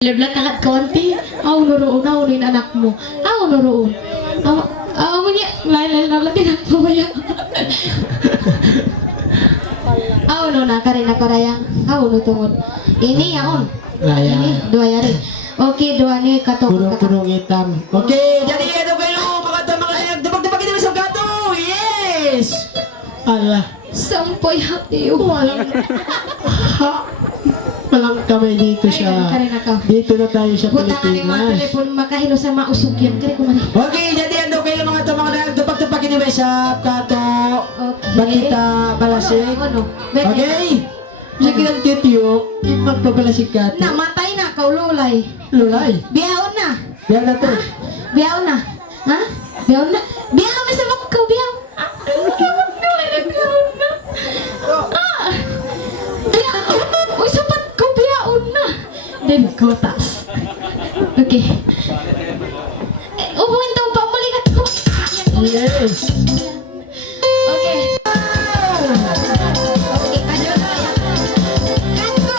Leblan alat konti, nuroon, yung anak mo. Nuroon. Mo niya, lain-lain din ako ba yan? No na, karina karayang. No tungod. Ini yaon. Ini, dua yari. Oke, dua ni katong. Kurung-kurung hitam. Oke, jadi ano kayo, mga ayag, dabag-dabag kita sa gato. Yes! Allah. Sampoy hati. Walang kamay dito siya. Dito na tayo sa Butangan yung mga Pilipinas. telepon, makahilo sa mausok yan. Kaya kumari. Okay, jadi ano kayo mga ayag, dabag-dabag kita sa gato. Okay. Bakita balasik. Okay? Sige ang titiyo, ipagpabalasik ka. Namatay na, kaululay. Lulay. Biyaon na. Yan na to. Biyaon na. Ha? Biyaon na. Biyaon na sa mga ko, biyaon. Biyaon na. Uy, sapat ko, biyaon na. Then, gotas. Okay. Ubuhin tong pamulingat ko. Yes. Okay. Okay, kadyo na yan. Kanto.